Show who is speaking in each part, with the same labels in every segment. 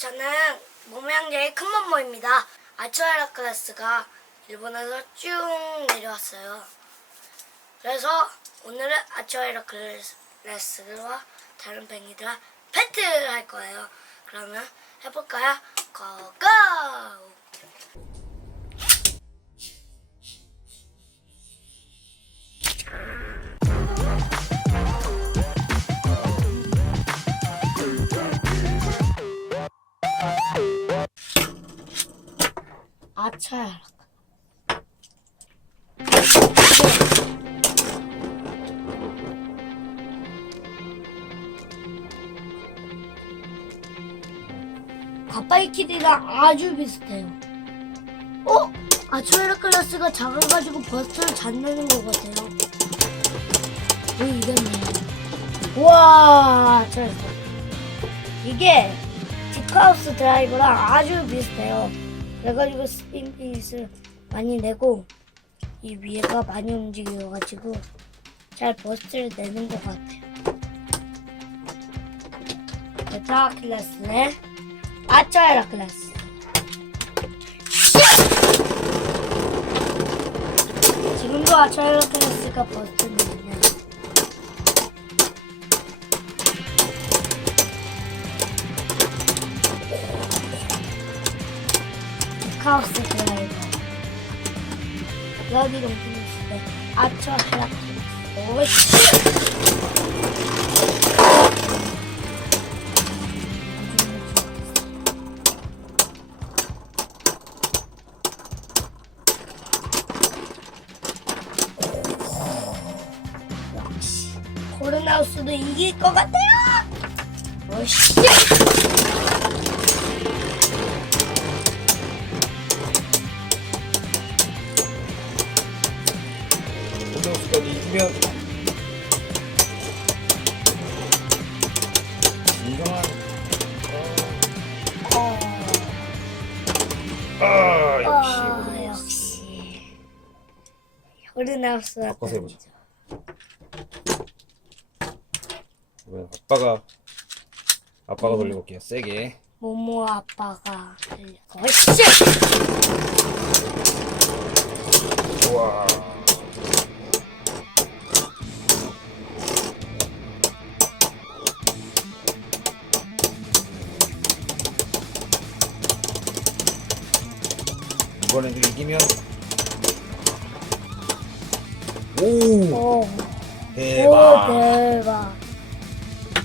Speaker 1: 저는 모명제의 큰맘모입니다. 아츠와라 클래스가 일본에서 쭉 내려왔어요. 그래서 오늘은 아츠와라 클래스와 다른 뱅이들과 배틀 할 거예요. 그러면 해볼까요? 고고! 아차야. 가파이키리랑 아주 비슷해요. 어? 아초에라 클래스가 작아가지고 버스를 잘 내는 것 같아요. 오, 이겼네. 우와, 저 이게 디카우스 드라이버랑 아주 비슷해요. 그래가지고 스핀 피닛을 많이 내고 이 위에가 많이 움직여가지고 잘 버스를 내는 것 같아요. 베타 클래스네 아차에라 클래스. 지금도 아차에라 클래스가 버스를 내네. 카오스 드라이버 여기 동피니스 때 아처 헤라클레스 오씨 역시 코르나우스도 이길 것 같아요 오씨
Speaker 2: 이기면 인정한
Speaker 1: 어...
Speaker 2: 아 역시
Speaker 1: 아,
Speaker 2: 고등수.
Speaker 1: 역시 호르나우스
Speaker 2: 바꿔서 해보자. 이번엔 아빠가 아빠가 돌려볼게요 세게
Speaker 1: 모모 아빠가 들려. 어씨!
Speaker 2: 우와 이번엔 좀 이기면. 오!
Speaker 1: 오, 오
Speaker 2: 대박.
Speaker 1: 대박.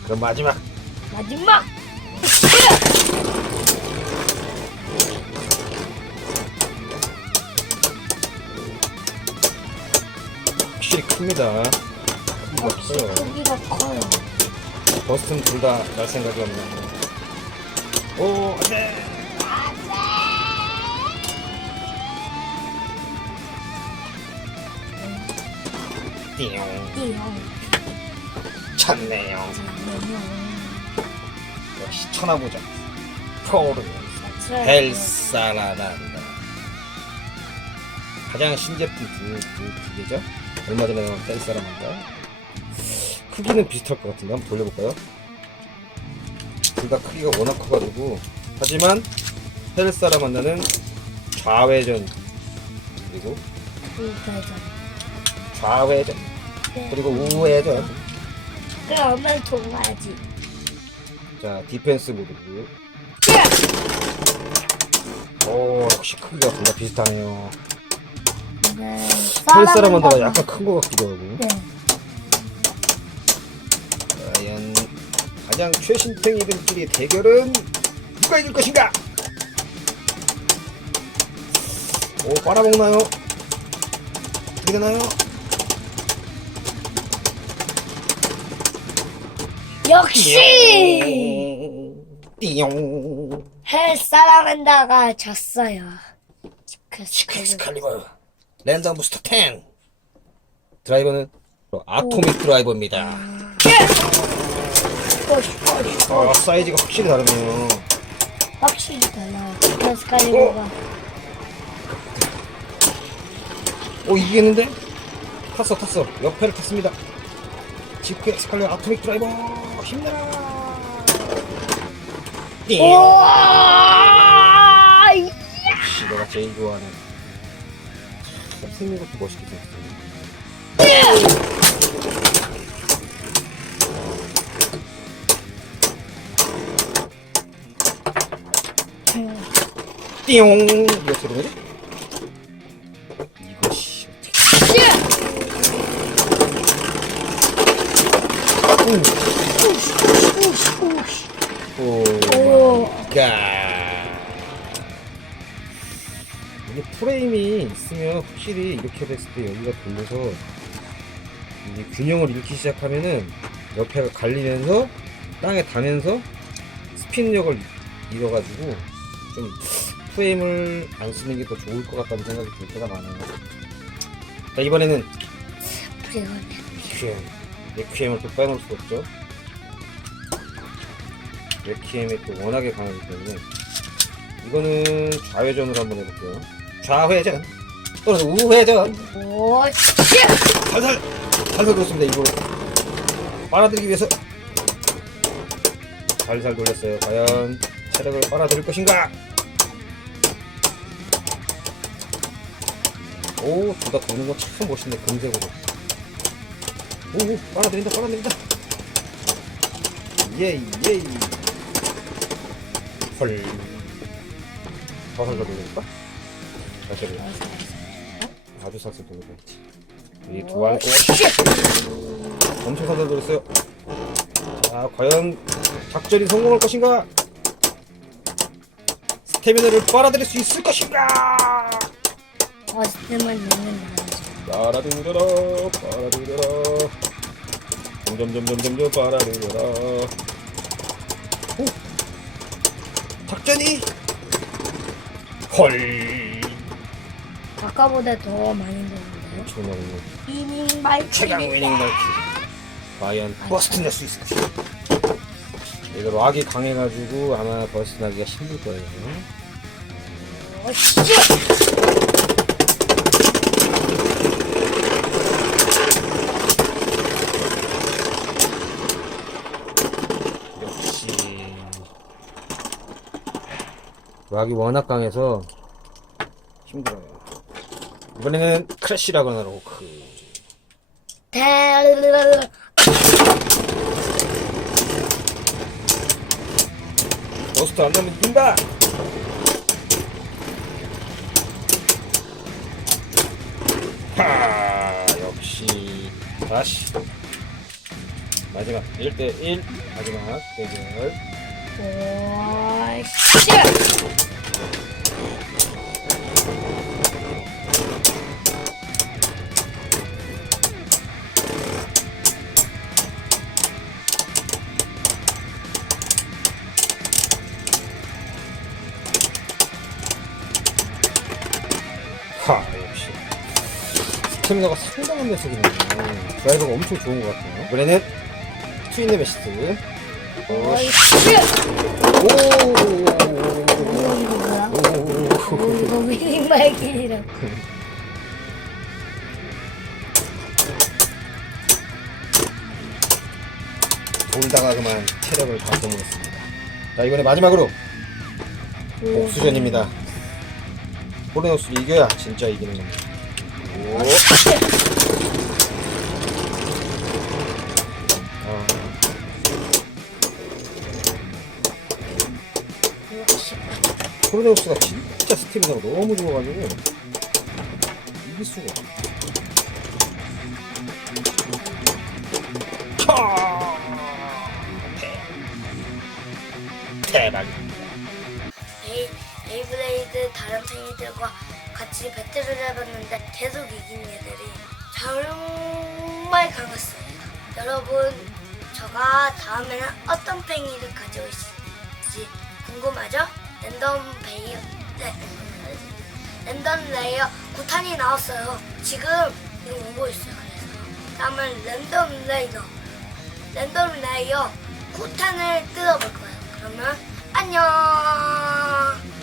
Speaker 2: 그럼 마지막.
Speaker 1: 마지막.
Speaker 2: 확실히 큽니다. 크기가
Speaker 1: 역시
Speaker 2: 커요.
Speaker 1: 크기가 커요.
Speaker 2: 버스는 둘 다 날 생각이 없네. 오 안돼 띠용.
Speaker 1: 띠용. 잠깐만요.
Speaker 2: 역시 천하보자. 포르. 헬사라란다. 가장 신제품 두, 두, 두 개죠? 얼마 전에 나온 헬사라란다. 크기는 비슷할 것 같은데 한번 돌려볼까요? 둘 다 크기가 워낙 커가지고. 하지만 헬사라만다는 좌회전. 그리고
Speaker 1: 우회전.
Speaker 2: 좌회전
Speaker 1: 네.
Speaker 2: 그리고 우회전
Speaker 1: 그러면 통과하지.
Speaker 2: 자 디펜스 모드 오 역시 크기가 둘 다 비슷하네요
Speaker 1: 네.
Speaker 2: 헬사라만다가 약간 큰 것 같기도 하고
Speaker 1: 네.
Speaker 2: 과연 가장 최신탱이들끼리 대결은 누가 이길 것인가? 오 빨아먹나요? 어떻게 되나요?
Speaker 1: 역시!
Speaker 2: 띠용.
Speaker 1: 헬사라만다가 졌어요.
Speaker 2: 스칼리버. 랜덤 부스터 10 드라이버는 아토믹 드라이버입니다.
Speaker 1: 꼬시
Speaker 2: 아 사이즈가 확실히 다르네요.
Speaker 1: 확실히 달라요. 헬스칼리버가.
Speaker 2: 오 이기겠는데? 탔어 탔어. 옆에를 탔습니다 지프의 스칼렛 아토믹 드라이버! 힘내라! 역시 내가 제일 좋아하는 생긴 것도 멋있게 생겼어 띠용 이거 소리 뭐지? 이게 프레임이 있으면 확실히 이렇게 됐을 때 여기가 돌려서 이게 균형을 잃기 시작하면은 옆에가 갈리면서 땅에 닿으면서 스핀력을 잃어가지고 좀 프레임을 안 쓰는 게 더 좋을 것 같다는 생각이 들 때가 많아요. 자 이번에는 레퀴엠 레퀴엠을 또 빼놓을 수 없죠. 레퀴엠이 또 워낙에 강하기 때문에 이거는 좌회전으로 한번 해볼게요. 좌회전. 또는 우회전.
Speaker 1: 오,
Speaker 2: 살살 살살 돌습니다 일부러 빨아들이기 위해서. 살살 돌렸어요. 과연 체력을 빨아들일 것인가? 오둘 다 도는 거 참 멋있네 금색으로. 오 빨아들인다 빨아들인다. 예이 예이 헐 살살 돌릴까? 해볼까? 아주 살살 돌려야지 이두 알, 오, 엄청 살살 돌렸어요. 자, 과연 작전이 성공할 것인가? 스태미너를 빨아들일 수 있을 것인가?
Speaker 1: 어스템을 나라죠.
Speaker 2: 빨아들여라, 빨아들여라. 점점점점점점 빨아들여라. 오, 작전이 헐.
Speaker 1: 아까보다 더 많이 되는데요.
Speaker 2: 엄청나군요.
Speaker 1: 이닝 마이크.
Speaker 2: 최강 위닝 날키 과연 버스트 낼 수 있을 것인가 이거 락이 강해가지고 아마 버스트 나기가 힘들 거예요
Speaker 1: 씨!
Speaker 2: 역시 락이 워낙 강해서 힘들어요 이번에는 크래쉬라고 하나 로크
Speaker 1: 대-
Speaker 2: 버스트 안 나면 이긴다! 하 역시 다시. 마지막 1대1 마지막 대결.
Speaker 1: 오, 씨!
Speaker 2: 하 역시. 스태미나가 상당한 녀석이네요. 드라이버가 엄청 좋은 것 같아요. 이번에는 트윈 메시트
Speaker 1: 오, 씨!
Speaker 2: 오!
Speaker 1: 위닝 마이크이라고.
Speaker 2: 돌다가 그만 체력을 다 소모했습니다. 자 이번에 마지막으로 복수전입니다 포르노스를 이겨야 진짜 이기는 겁니다. 오. 아, 포르노스가 진짜 스태미나가 너무 좋아가지고 이길 수가 없어. 차! 대박
Speaker 1: 에이, 에이블레이드 다른 팽이들과 같이 배틀을 해봤는데 계속 이긴 얘들이 정말 강했어요. 여러분, 저가 다음에는 어떤 팽이를 가지고 있을지 궁금하죠? 랜덤 베이어, 네, 랜덤 레이어 9탄이 나왔어요. 지금 이거 오고 있어요. 그래서 다음은 랜덤 레이더, 랜덤 레이어 9탄을 뜯어볼 거예요. 그러면 안녕.